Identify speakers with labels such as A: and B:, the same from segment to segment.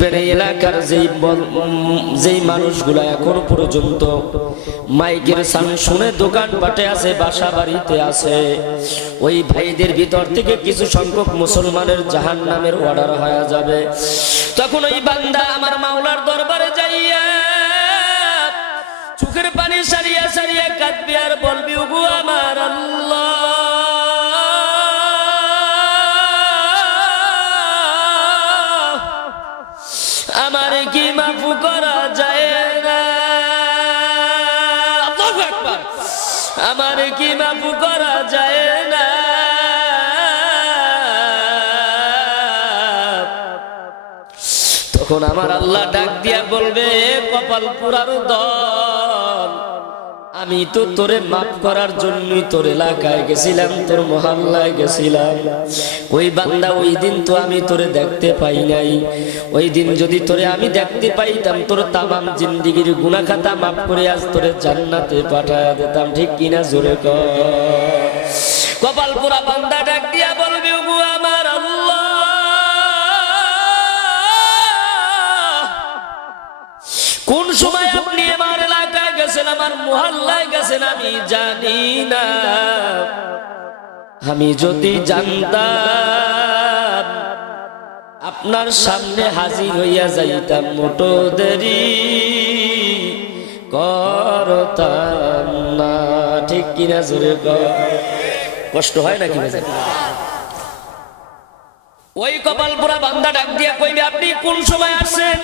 A: দেখবেন এই এলাকার যেই যেই মানুষগুলা এখনও পর্যন্ত মাইকের সামনে শুনে দোকান পাটে আছে, বাসা বাড়িতে আছে। ওই ভাইদের ভিতর থেকে কিছু সংখ্যক মুসলমানের জাহান নামের অর্ডার হয়ে যাবে। তখন ওই বান্দা আমার মাওলার দরবারে যাইয়া চোখের পানি সারিয়া সারিয়া কাঁদবি আর বলবি উগু আমার আল্লাহ। কি মাফ করা যায় না। আমার কি মাফ করা যায় না? তখন আমার আল্লাহ ডাক দিয়া বলবে, কপাল পুরার দল। আমি তো তোরে মাফ করার জন্যই তোর এলাকায় গেছিলাম, তোর মহল্লায় গেছিলাম। ওই বান্দা ওই দিন তো আমি তোরে দেখতে পাই নাই। ওই দিন যদি তোরে আমি দেখতে পাইতাম, তোর তামাম জিন্দিগির গুনা খাতা মাফ করে আজ তোরে জান্নাতে পাঠায় দিতাম, ঠিক কিনা জোরে কপাল পুরা বান্দা ডাক দিয়া বলবি আমার আল্লাহ, কোন সময় আপনি আমার গেছেন আমার মহল্লায় গেছেন, আমি জানি না। আমি যদি জানতাম, আপনার সামনে হাজির হইয়া যাইতাম, মোটো দেরি করতাম না। ঠিক কিনা জোরে কষ্ট হয় নাকি ওই কপাল পুরা বান্দা ডাক দিয়া কইবে, আপনি কোন সময় আসছেন?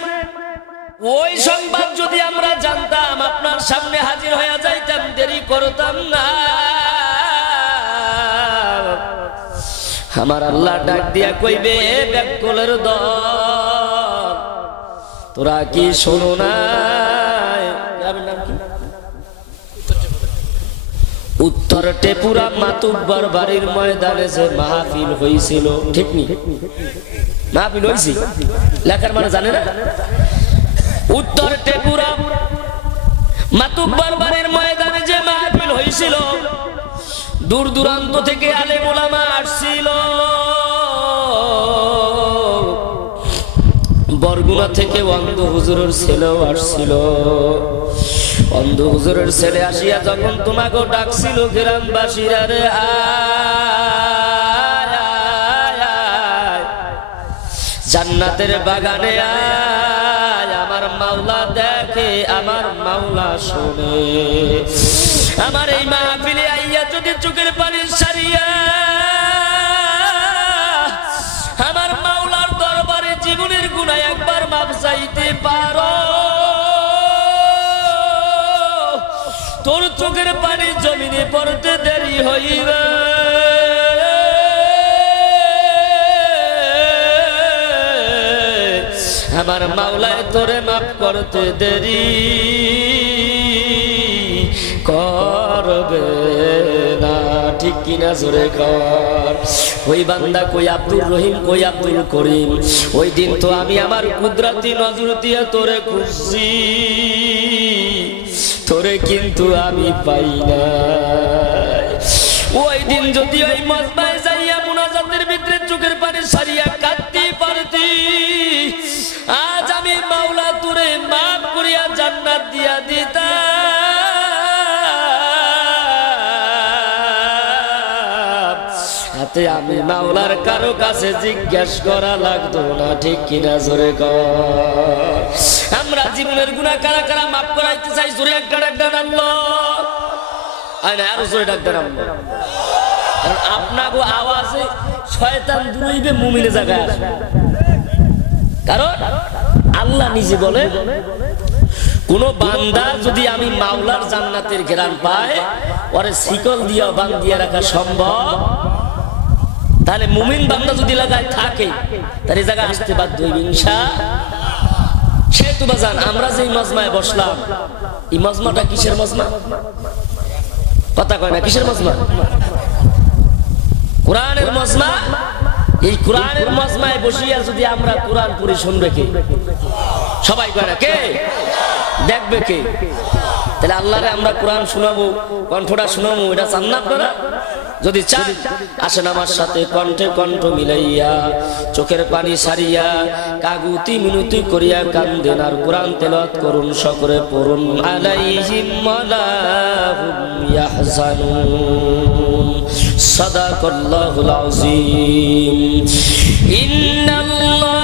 A: ওই সংবাদ যদি আমরা জানতাম সামনে হাজির হয়ে যাইতাম, দেরি করতাম না। আমার আল্লাহ ডাক দিয়া কইবে, ব্যাকলের দল, তোরা কি শোনো না? উত্তর টেপুরা মাতুব্বর বাড়ির ময়দানে যে মাহফিল হয়েছিল ঠিক নি? মাহফিল হয়েছি লেখার মানে জানে না? উত্তর ত্রিপুরা মাতুব্বর বাড়ির ময়দানে যে মাহফিল হয়েছিল দূর দূরান্ত থেকে আলে মোলামা আসছিল। বরগুনা থেকে অন্ধ হুজুরের ছেলেও আসছিল। অন্ধ হুজুরের ছেলে আসিয়া যখন তোমাকে ডাকছিল, গ্রামবাসীরা রে। জান্নাতের বাগানে আয়। মাওলা দেখে আমার মাওলা শোনে। আমার এই মাহফিলে আইয়া যদি চোখের পানি সারিয়া, আমার মাওলার দরবারে জীবনের গুণা একবার মাপ চাইতে পারো। তোর চোখের পানি জমিনে পড়তে দেরি হইবে। আমার মাওলায় তোরে মাফ করতে দেরি। করবে ঠিক তোরে কিন্তু আমি পাই না ওই দিন যদি ওই মজবায় যাইয়া মুনাজাতের ভিতরে চোখের পানি সারিয়া দিতাম হাতে আমি মাওলার কারও কাছে জিজ্ঞেস করা লাগতো না, ঠিক কিনা জোরে কর আমরা জীবনের গুণা কারা কারা মাফ করাইতে চাই, জোরে একটা ডাক্তার আনলো না, আরও জোরে ডাক্তার আনলো কারণ আপনাকে আওয়াজে শয়তান দূরইবে মুমিনে জায়গায় আসবে। কারণ আল্লাহ নিজে বলে কোন বান্দা যদি আমি মাওলার জান্নাতের ঘেরান পায় ওরে শিকল দিয়া বান দিয়ে রাখা সম্ভব? তাহলে মুমিন বান্দা যদি এলাকায় থাকে, তাহলে এই জায়গায় আসতে বাধ্য হইবে ইনশা। সে তো বাজান, আমরা যে মজমায় বসলাম, এই মজমাটা কিসের মজমা? কথা কয় না, কিসের মজমা? কোরআনের মজমা? এই কোরআনের মজমায় বসিয়া যদি আমরা কোরআন পড়ি শুনবে কে? সবাই কয় না, কে? দেখবে কে? তাহলে আল্লাহরে আমরা কোরআন শোনাবো, কণ্ঠটা শোনাবো, এটা চান আপনারা? যদি চান, আসেন আমার সাথে কণ্ঠে কণ্ঠ মিলাইয়া, চোখের পানি সারিয়া, কাগুতি মিনতি করিয়া কান্দেন আর কোরআন তেলাওয়াত করুন সকরে পড়ুন। আলাইহিম ইয়াহজানুন। সাদাকাল্লাহুল ইন্নাল্লাহা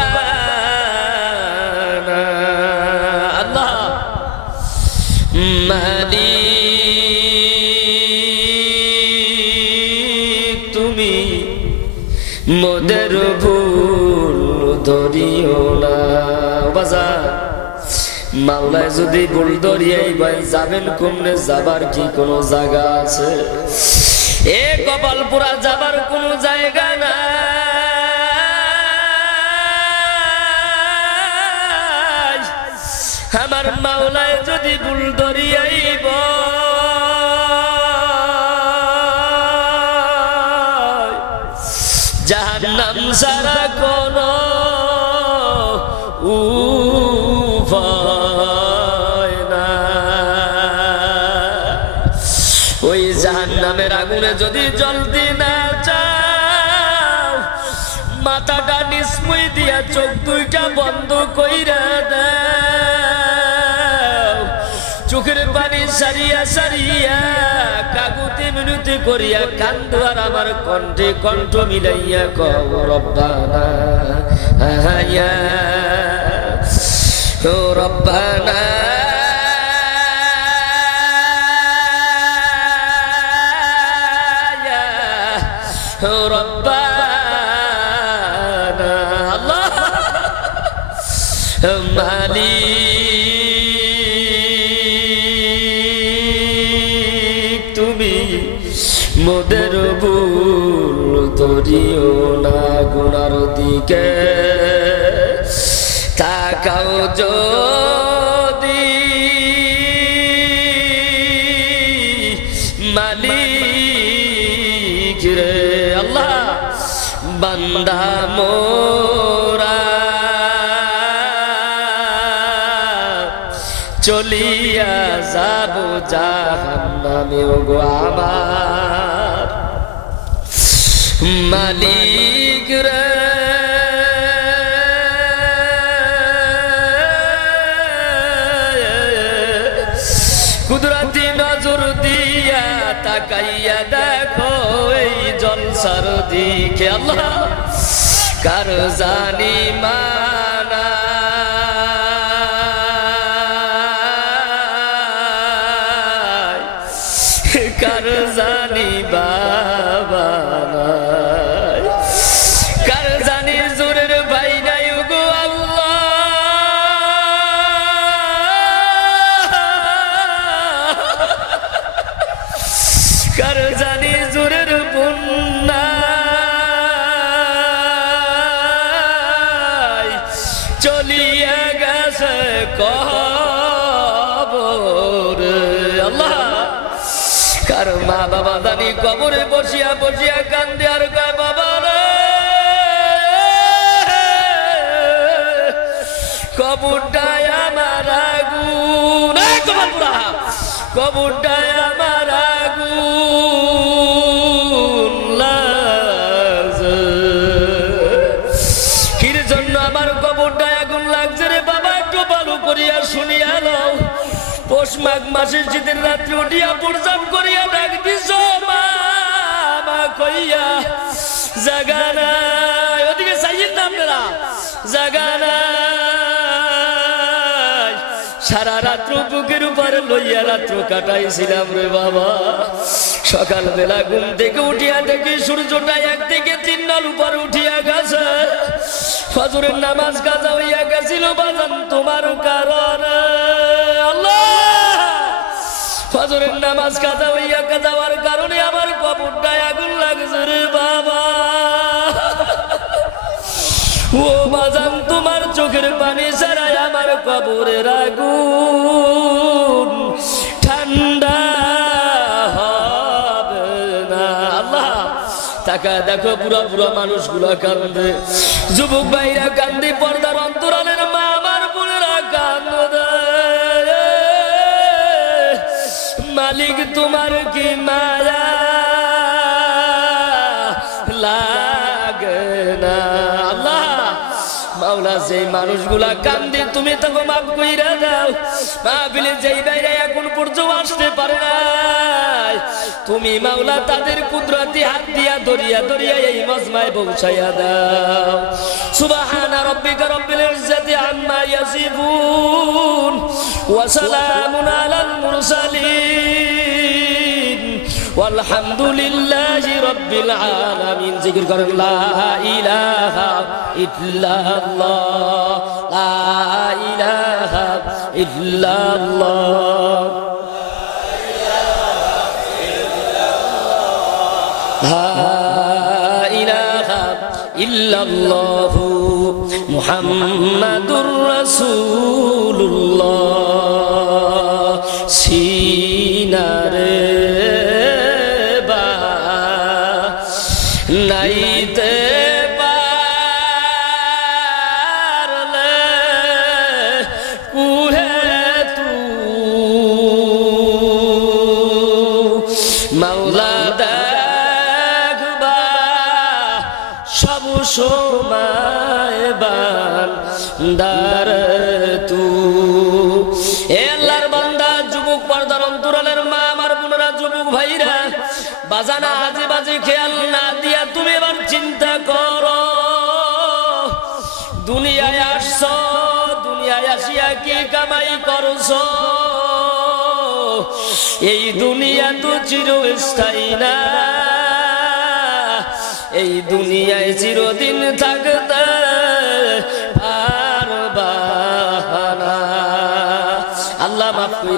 A: মাওলায় যদি ভুল ধরিয়াই ভাই যাবেন কমনে যাবার কি কোনো জায়গা আছে? এ কপালপুরা যাবার কোনো জায়গা না আমার মাওলায় যদি ভুল ধরিয়াইব যাহার নাম সারা কোন ওই জাহান নামের আগুনে যদি জলদি না চাও মাথাটা নিসময় দিয়া চোখ দুইটা বন্ধ কইরা দাও। চোখের পানি সারিয়া সারিয়া কাকুতি মিনতি করিয়া কান্দু আর আমার কণ্ঠে কণ্ঠ মিলাইয়া কও, রব্বানা ও রব্বানা। ও রব্বানা মালিক তুমি মোদের ভুল ধরিও না গুনার দিকে। তাকাও যদি মালিক রে আল্লাহ বান্দা মোরা। চলিয়া যাব জাহান্নামে আমার মালিক রে। তাকাইয়া দেখো এই জলসার দিকে আল্লাহ। কার জানি মানা মা বাবা জানি কবরে বসিয়া বসিয়া কান্দে আর কয়, বাবা কবরটায় আমার আগুন। কবরটায় আমার আগুন। জন্য আমার কবরটায় আগুন লাগছে রে বাবা? একটু ভালো করিয়া শুনিয়া নাও। পৌষ মাঘ মাসের শীতের রাত্রে উঠিয়া পূর্জাম করিয়া ডাক দিছ মা কইয়া জাগানা ওদিকে চাইয়েন না আপনারা? জাগানা সারা রাত্র বুকের উপর লইয়া রাত্র কাটাইছিলাম রে বাবা। সকাল বেলা ঘুম থেকে উঠিয়া দেখি সূর্যটা এক থেকে তিন নাল উপর উঠিয়া গেছে। ফজরের নামাজ কাজা হইয়া গেছিল, বাজান তোমার কারণে। ফজরের নামাজ কাজা হইয়া যাওয়ার কারণে আমার কবরটায় আগুন লাগছে রে বাবা। ও বাজান, তোমার চোখের পানি ছাড়াই আমার কবরের টাকা দেখো পুরো পুরো মানুষগুলো কান্দে। যুবক ভাইরা কান্দে, পর্দার মালিক তোমার কি মায়া না মাওলা সেই মানুষগুলা কান্দে, তুমি তো মাফ কইরা দাও। মাহফিলে যেই বাইরে এখন পর্যন্ত আসতে পারে নাই। তুমি মাওলা, তাদের কুদরতি হাত দিয়া দরিয়া দরিয়া এই মজমায় পৌঁছাইয়া দাও। সুবহানা রাব্বিকা রাব্বিল ইজ্জাতি আম্মা ইয়াসিফুন। وسلام على المرسلين والحمد لله رب العالمين ذكر قرن لا إله إلا الله لا إله إلا الله لا إله إلا الله محمد رسول sim. ভাইরা, বাজানা আজে বাজে খেয়াল না দিয়া তুমি এবার চিন্তা করো। দুনিয়ায় আসছ, দুনিয়ায় আসিয়া কি কামাই করছ? এই দুনিয়া তো চিরস্থায়ী না। এই দুনিয়ায় চিরদিন থাকতে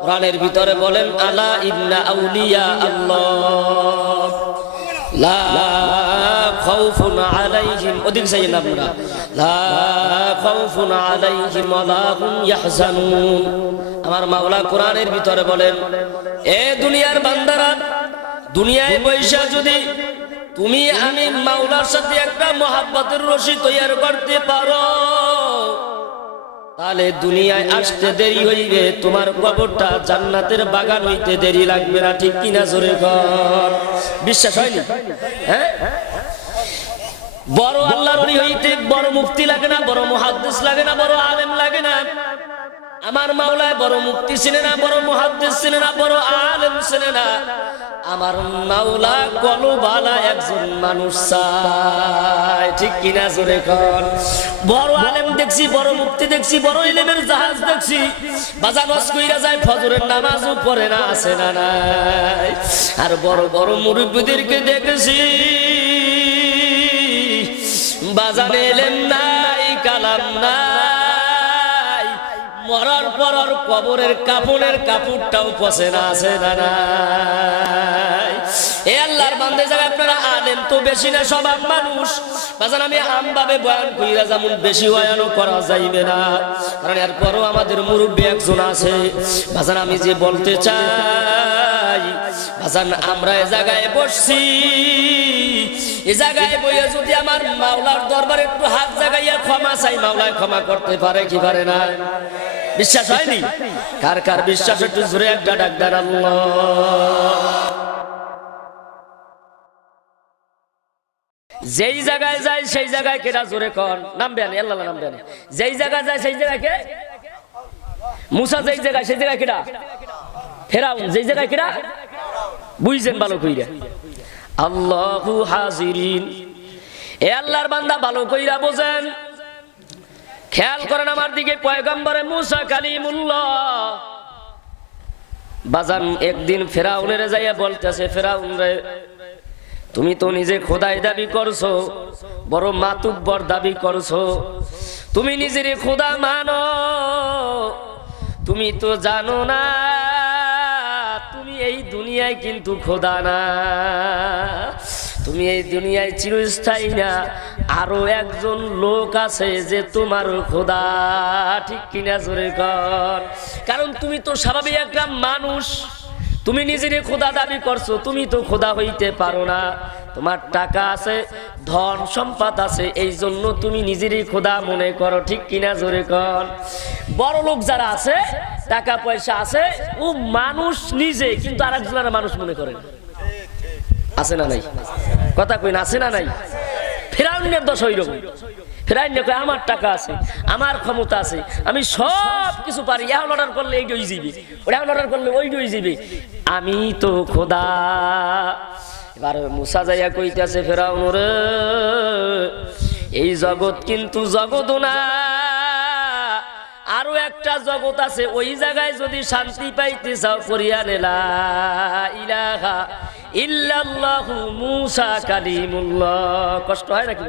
A: কোরআনের ভিতরে বলেন, আলা ইল্লা আউলিয়া আল্লাহ। লা আলাইহিম। ওদিক যাই না আমরা। লা আমার মাওলা কোরআনের ভিতরে বলেন, এ দুনিয়ার বান্দারা, দুনিয়ায় পয়সা যদি তুমি আমি মাওলার সাথে একটা মহাব্বতের রশি তৈরি করতে পারো। তাহলে দুনিয়ায় আসতে দেরি হইবে, তোমার কবরটা জান্নাতের বাগান হইতে দেরি লাগবে না, ঠিক কিনা জোরে কর। বিশ্বাস হয়নি? হ্যাঁ? বড় আল্লাহর হইতে বড় মুফতি লাগে না, বড় মুহাদ্দিস লাগে না, বড় আলেম লাগে না। আমার মাওলায় বড় মুক্তি ছিলেন না, বড় মুহাদ্দিস ছিলেন না, বড় আলেম ছিলেন না। আমার মাওলা কলবালা একজন মানুষ চায়, ঠিক কিনা জোরে কর বড় আলেম দেখছি, বড় মুক্তি দেখছি, বড় ইলেমের জাহাজ দেখছি। বাজার বস কইরা যায়, ফজরের নামাজও পড়ে না আছে না নাই। আর বড় বড় মুরব্বীদেরকে দেখেছি। বাজারে এলেন নাই, কালাম নাই। মরার পর আর কবরের কাপড়ের কাপড়টাও পচে না, আছে না এ আল্লাহর বান্দে যাবে আপনারা আলেম তো বেশি না সবাব মানুষ। বাজার আমি আমভাবে বয়ান কইরা যেমন বেশি বয়ানও করা যাইবে না। কারণ এরপরও আমাদের মুরব্বী একজন আছে। বাজান, আমি যে বলতে চাই, বাজান, আমরা এ জায়গায় বসছি। এ জায়গায় বইয়া যদি আমার মাওলার দরবারে একটু হাত জাগাইয়া ক্ষমা চাই, মাওলায় ক্ষমা করতে পারে কি পারে না? বিশ্বাস হয়নি? কার কার বিশ্বাস একটু জোরে একটা ডাক্তার আল্লাহ। যেই জায়গায় যায়, সেই জায়গায় কেটা জোরে কর নামবে আনি আল্লাহ নামবে যেই জায়গায় যায়, সেই জায়গায় কে? মুসা যেই জায়গায়, সেই জায়গায় কেটা ফেরাউন। যেই জায়গায় কেটা বুঝছেন ভালো কইরা। আল্লাহু হাজিরিন। এ আল্লাহর বান্দা ভালো কইরা বোঝেন। খেয়াল করেন আমার দিকে, পয়গম্বরে মুসা কালিমুল্লাহ। বাজান একদিন ফেরাউনের যাইয়া বলতেছে, ফেরাউন রে, তুমি তো নিজে খোদাই দাবি করছ, বড় মাতুব্বর দাবি করছ। তুমি নিজের খোদা মানো, তুমি তো জানো না, তুমি এই দুনিয়ায় কিন্তু খোদা না। তুমি এই দুনিয়ায় চিরস্থায়ী না। আরও একজন লোক আছে যে তোমার খোদা। ঠিক কিনা জোরে কর। কারণ তুমি তো স্বাভাবিক একটা মানুষ। তুমি নিজেরই খোদা দাবি করছ, তুমি তো খোদা হইতে পারো না। তোমার টাকা আছে, ধন সম্পদ আছে, এই জন্য তুমি নিজেরই খোদা মনে করো, ঠিক কিনা জোরে কর। বড় লোক যারা আছে, টাকা পয়সা আছে, ও মানুষ নিজে, কিন্তু আরেকজনের মানুষ মনে করে না। আছে না নাই? কথা কই না আছে না নাই? ফেরাউনের দশ হইরকম। ফেরাউন কয়, আমার টাকা আছে, আমার ক্ষমতা আছে, আমি সব কিছু পারি এখন অর্ডার করলে এই হয়ে যাবে ওটা অর্ডার করলে ওই হয়ে যাবে আমি তো খোদা। এবার মুসা যাইয়া কইতেছে, ফেরাউন রে, এই জগৎ কিন্তু জগৎ না। আরও একটা জগৎ আছে, ওই জায়গায় যদি শান্তি পাইতে চাও, করিয়া নেলা ইলাহা ইল্লাল্লাহু মুসা কালিমুল্লাহ। কষ্ট হয় নাকি